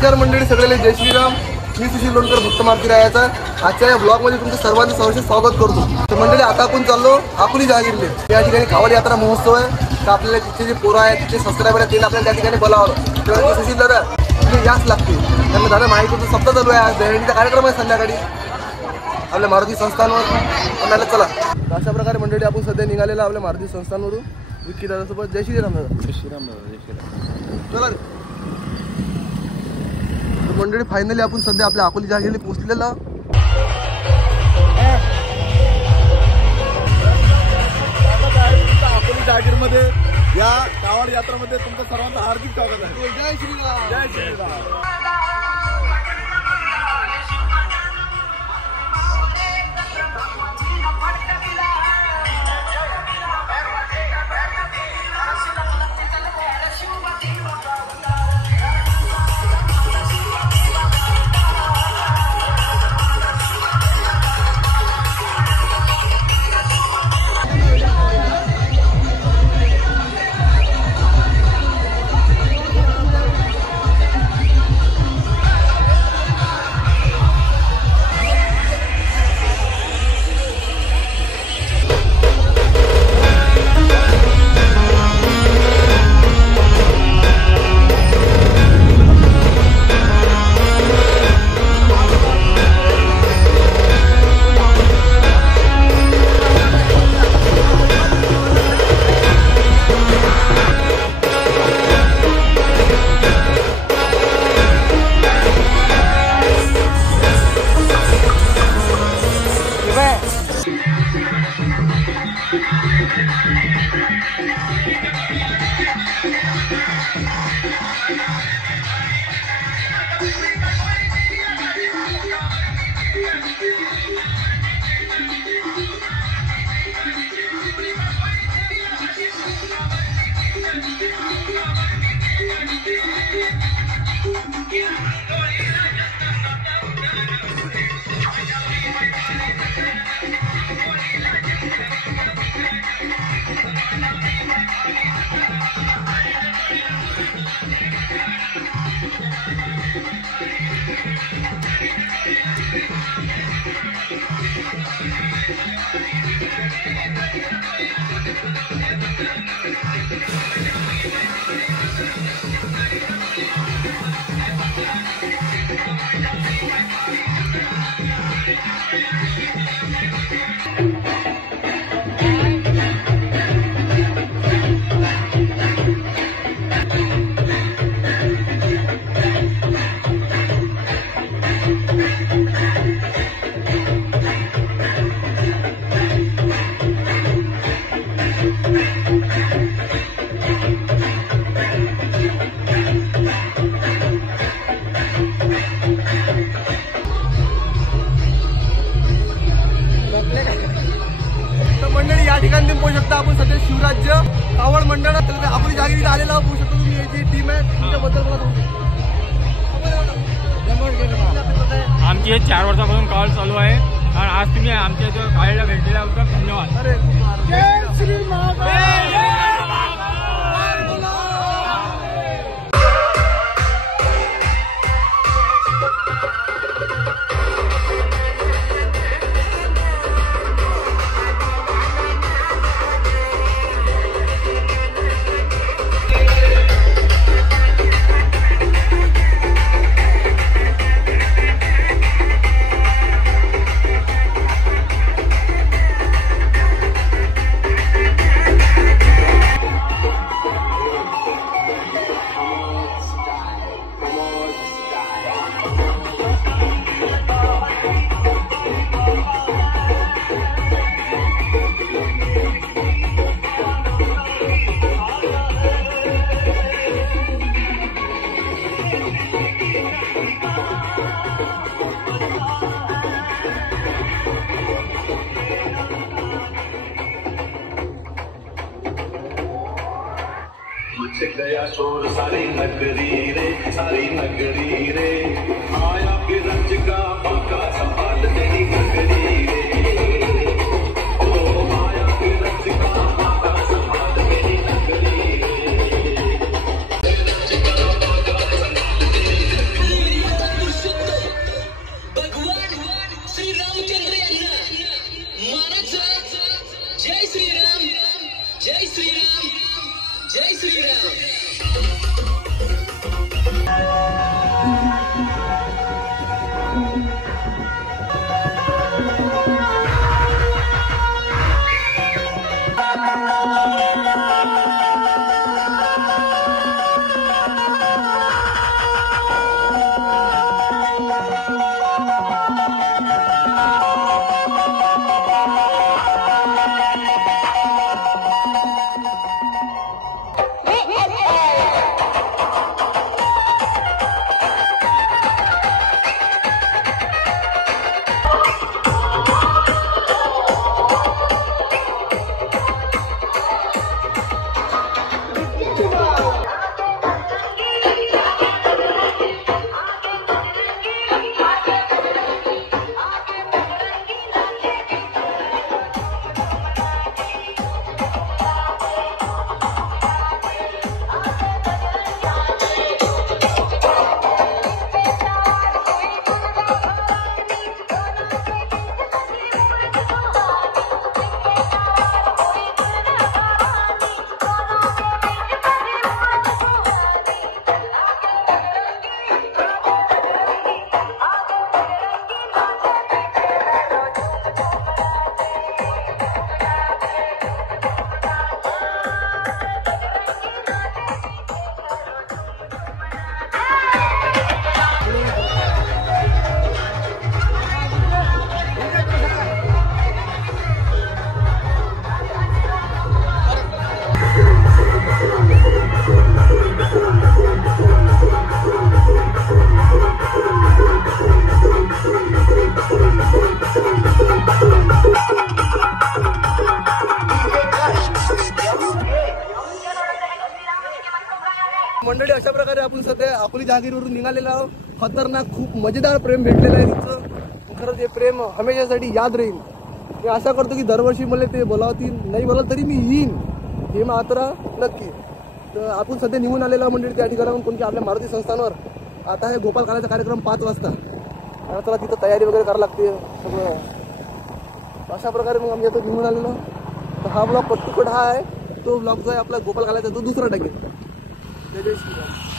नमस्कार मंडळी सगळ्याला, जय श्रीराम. मी सुशील लोणकर भक्त मारुती रायाचा आजच्या या ब्लॉगमध्ये तुमचं सर्वांचं सहर्ष स्वागत करतो. तर मंडळी आता आपण चाललो अकोली जहागीरले. या ठिकाणी कावड यात्रा महोत्सव आहे. तर आपल्याला तिथे जे पोरं आहेत तिथे सबस्क्रायबर आहेत, आपल्याला त्या ठिकाणी बोलावलं. तेव्हा सुशील दादा तुम्ही याच लागते. त्यांना दादा माहिती होतं सप्ताह चालू आहे, आज दहीहंडीचा कार्यक्रम आहे संध्याकाळी आपल्या मारुती संस्थानवर. आम्हाला चला. अशा प्रकारे मंडळी आपण सध्या निघालेला आपल्या मारुती संस्थानवरून विक्की दादासोबत. जय श्रीराम दादा. जय श्रीराम दादा. जय श्रीराम. चला मंडळी फायनली आपण सध्या आपल्या अकोली जहागीरला पोहोचलेला. अकोली जहागीरमध्ये या कावड यात्रामध्ये तुमचं सर्वांचं हार्दिक स्वागत आहे. जय श्रीराम. जय श्रीराम. मंडळी या ठिकाणी तुम्ही पाहू शकता आपण सध्या शिवराज्य कावड मंडळात अकोली जहागीरला आलेला पाहू शकता तुम्ही. याची टीम आहे त्याच्याबद्दल मला आमची 4 वर्षापासून कावड चालू आहे आणि आज तुम्ही आमच्या इथे कावडला भेट दिल्याबद्दल धन्यवाद. अरे जय श्रीराम. गया शोर सारी नगरी रे, सारी नगरी रे, आया बिरज का बाका संभाल तेरी नगरी रे, ओ आया बिरज का बाका संभाल तेरी नगरी रे, बिरज का बाका संभाल तेरी नगरी अकोली जहागीरवरून निघालेलो आहोत. खतरनाक खूप मजेदार प्रेम भेटलेलं आहे तिचं. खरं ते प्रेम हमेशासाठी याद राहील. मी आशा करतो की दरवर्षी मला ते बोलावतील, नाही बोलावलं तरी मी येईन हे मात्र नक्की. तर आपण सध्या निघून आलेलो मंडळी त्या ठिकाणाहून कोणत्या आपल्या मारुती संस्थानवर. आता हे गोपाल काळाचा कार्यक्रम 5 वाजता. आणि चला तिथं तयारी वगैरे करावं लागते सगळं. अशा प्रकारे मग आम्ही आता निघून आलेलो. तर हा ब्लॉग पट्टुकट हा आहे, तो ब्लॉग जो आहे आपला गोपाल काळाचा तो दुसरा टाकेल. जय जय श्रीराम.